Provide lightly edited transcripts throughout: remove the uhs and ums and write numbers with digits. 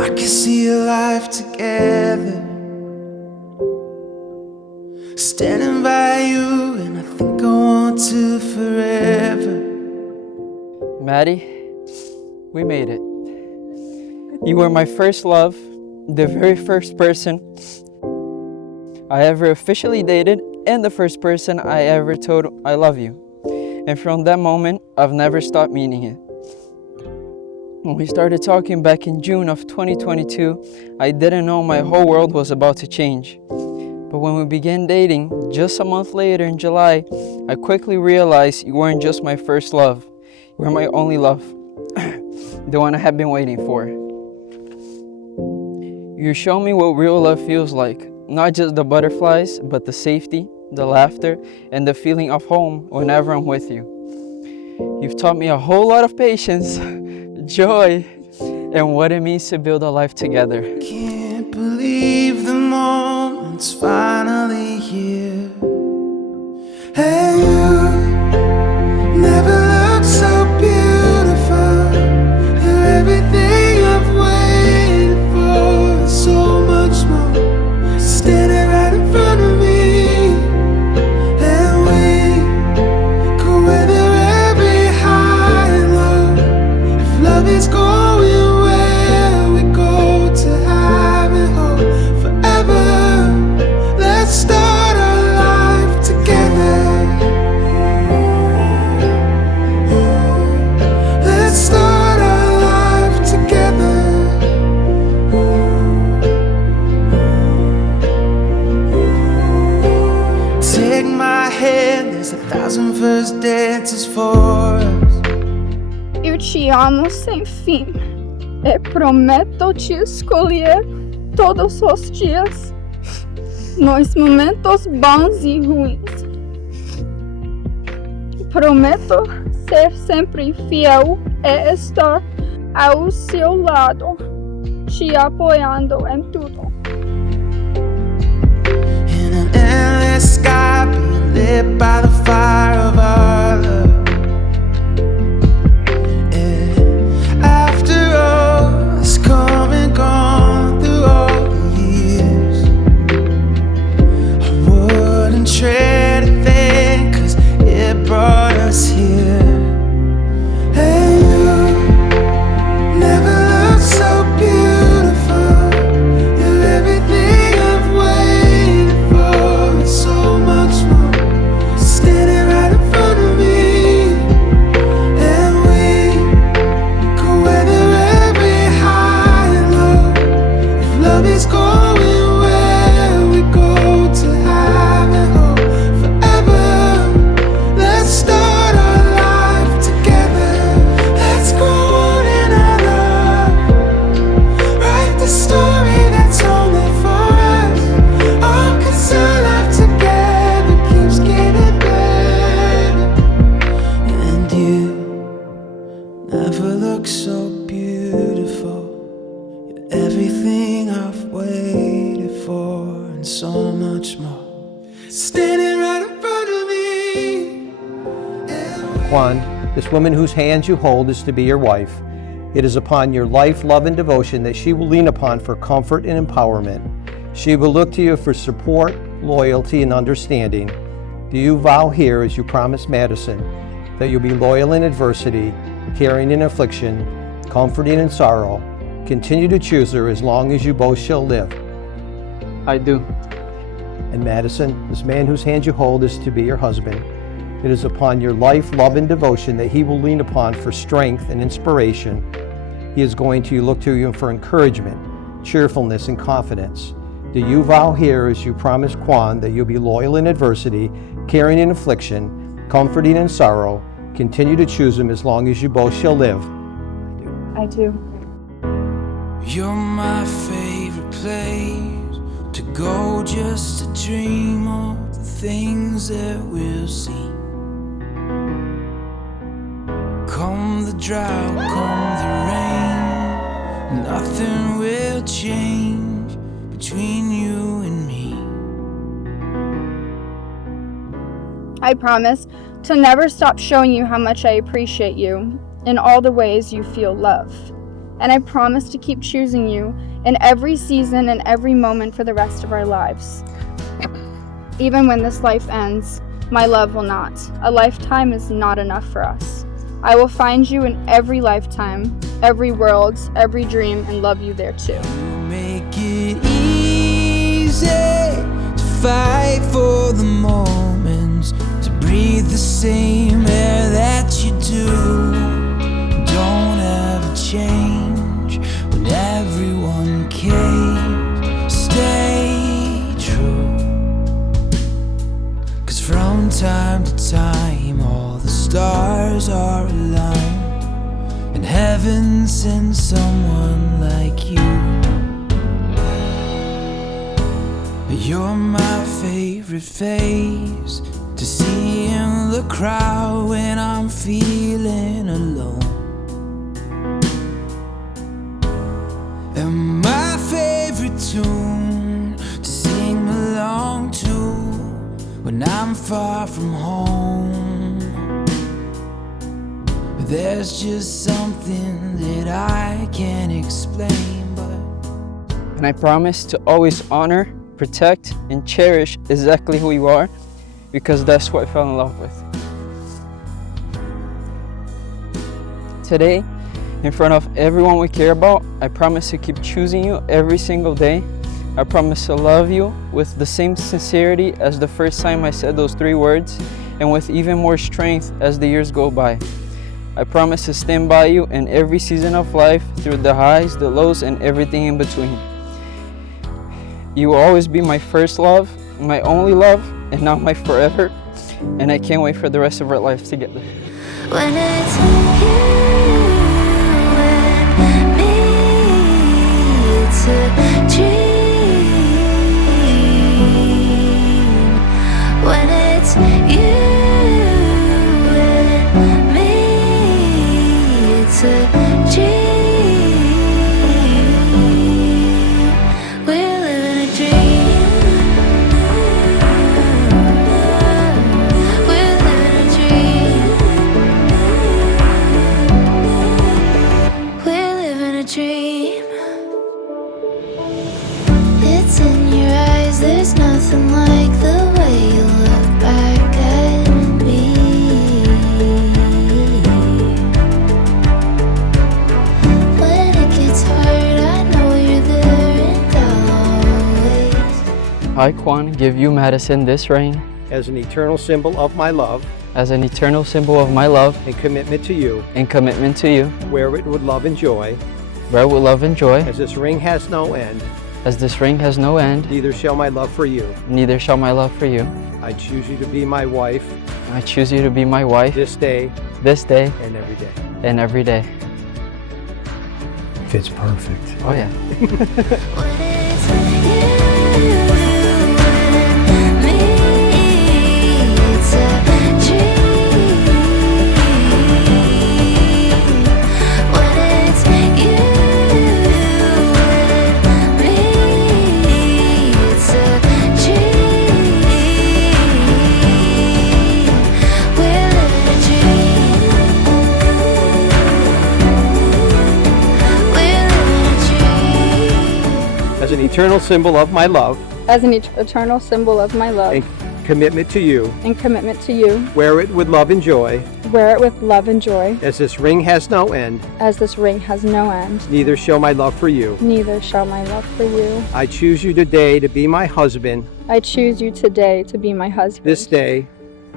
I can see a life together, standing by you, and I think I want to forever. Maddie, we made it. You were my first love, the very first person I ever officially dated, and the first person I ever told I love you. And from that moment, I've never stopped meaning it. When we started talking back in June of 2022, I didn't know my whole world was about to change. But when we began dating, just a month later in July, I quickly realized you weren't just my first love. You were my only love, the one I had been waiting for. You showed me what real love feels like, not just the butterflies, but the safety, the laughter, and the feeling of home whenever I'm with you. You've taught me a whole lot of patience, joy, and what it means to build a life together. Can't believe the moment's finally here. And you never looked so beautiful. You're everything I've waited for, and so much more. Standing right in front of me, and we go weather every high and low. If love is going where we go to have it all forever, let's start our life together. Let's start our life together. Take my hand, there's 1,000 first dances for us. Eu te amo sem fim e prometo te escolher todos os dias, nos momentos bons e ruins. Prometo ser sempre fiel e estar ao seu lado, te apoiando em tudo. In an endless sky, being lit by the fire of our love. Yeah. After all has come and gone through all the years, I wouldn't trade a thing, 'cause it brought us here. And you never looked so beautiful. You're everything I've waited for, and so much more. Standing right in front of me, and we go weather every high and low. If love is going where we go to have it all forever, let's start our life together. Let's grow in our love, write the story that's only for us. Oh, 'cause our life together keeps getting better. And you never look so beautiful. You're everything I've waited for, and so much more. Standing right in front of me. Kauan, this woman whose hands you hold is to be your wife. It is upon your life, love, and devotion that she will lean upon for comfort and empowerment. She will look to you for support, loyalty, and understanding. Do you vow here, as you promised Madison, that you'll be loyal in adversity, caring in affliction, comforting in sorrow, continue to choose her as long as you both shall live? I do. And Madison, this man whose hand you hold is to be your husband. It is upon your life, love, and devotion that he will lean upon for strength and inspiration. He is going to look to you for encouragement, cheerfulness, and confidence. Do you vow here, as you promised Kauan, that you'll be loyal in adversity, caring in affliction, comforting in sorrow, continue to choose him as long as you both shall live? I do. You're my favorite place to go just to dream of the things that we'll see. Come the drought, come the rain, nothing will change between you and me. I promise to never stop showing you how much I appreciate you in all the ways you feel love. and I promise to keep choosing you in every season and every moment for the rest of our lives. Even when this life ends, my love will not. A lifetime is not enough for us. I will find you in every lifetime, every world, every dream, and love you there too. You make it easy to fight for the moments, to breathe the same air that you do. Don't ever change when everyone cares. Stay true. 'Cause from time to time all the stars are aligned, and heaven sends someone like you. You're my favorite face to see in the crowd when I'm feeling alone, and my favorite tune to sing along to when I'm far from home. There's just something that I can't explain, but And I promise to always honor, protect, and cherish exactly who you are, because that's what I fell in love with. Today, in front of everyone we care about, I promise to keep choosing you every single day. I promise to love you with the same sincerity as the first time I said those 3 words, and with even more strength as the years go by. I promise to stand by you in every season of life, through the highs, the lows, and everything in between. You will always be my first love, my only love, and now my forever, and I can't wait for the rest of our lives together. When it's you and me, it's a dream. When it's you and me, it's a dream. We're living a dream. We're living a dream. We're living a dream. It's in your eyes, there's nothing like the way you look back at me. When it gets hard, I know you're there and I'll always. I, Kauan, give you, Madison, this ring as an eternal symbol of my love as an eternal symbol of my love and commitment to you, and commitment to you, wear it with love and joy, where with love and joy, as this ring has no end, as this ring has no end, neither shall my love for you. neither shall my love for you. I choose you to be my wife I choose you to be my wife this day this day and every day. and every day. Fits perfect. Oh yeah. When it's you and me, it's a dream. When it's you and me, it's a dream. We're living a dream. We're living a dream. As an eternal symbol of my love As an eternal symbol of my love and commitment to you, and commitment to you, wear it with love and joy, wear it with love and joy, as this ring has no end, as this ring has no end, neither shall my love for you. neither shall my love for you. I choose you today to be my husband I choose you today to be my husband, this day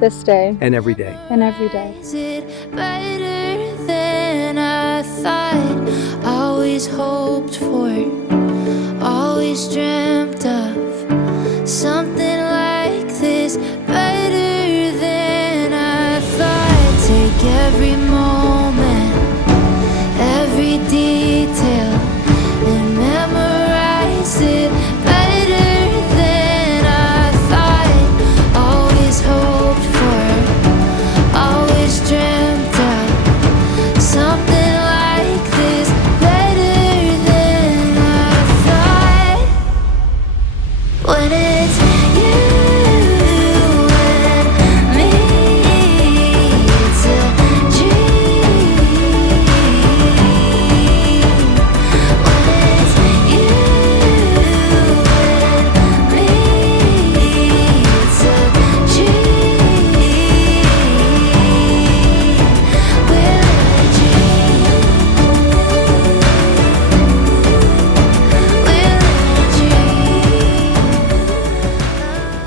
this day, and every day. and every day. Is it better than I thought? Always hoped for, always dreamt of something like this. Better than I thought. Take every moment, every detail, and memorize it. Better than I thought. Always hoped for, always dreamt of something like this. Better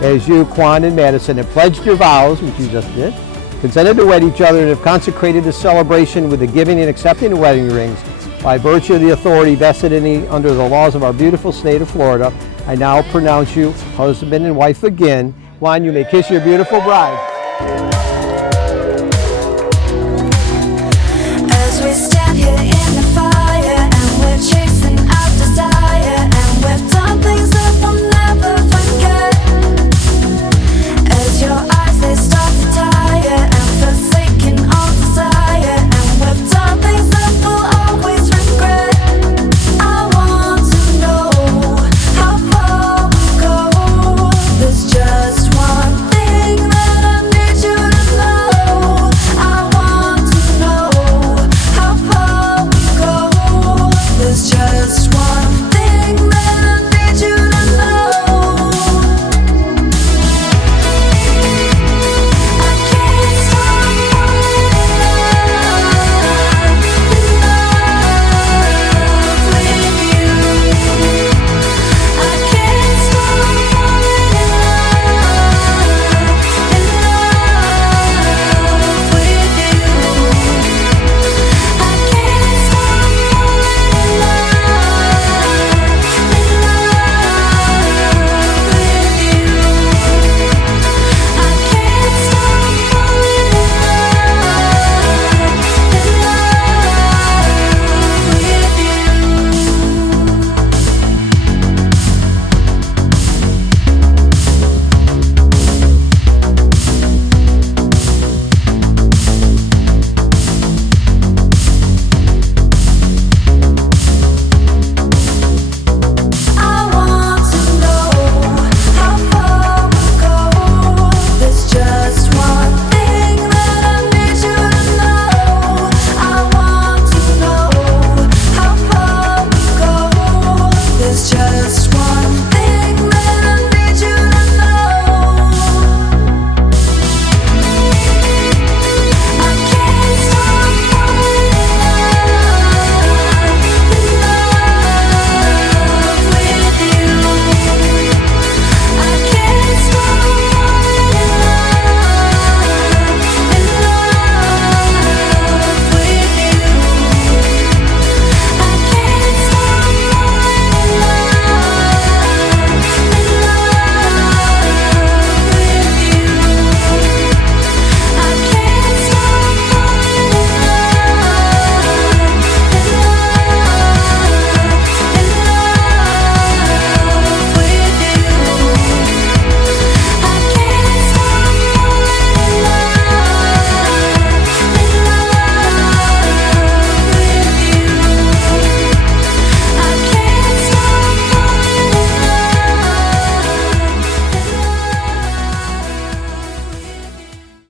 As you, Kauan and Madison, have pledged your vows, which you just did, consented to wed each other, and have consecrated the celebration with the giving and accepting of wedding rings, by virtue of the authority vested in me under the laws of our beautiful state of Florida, I now pronounce you husband and wife again. Kauan, you may kiss your beautiful bride.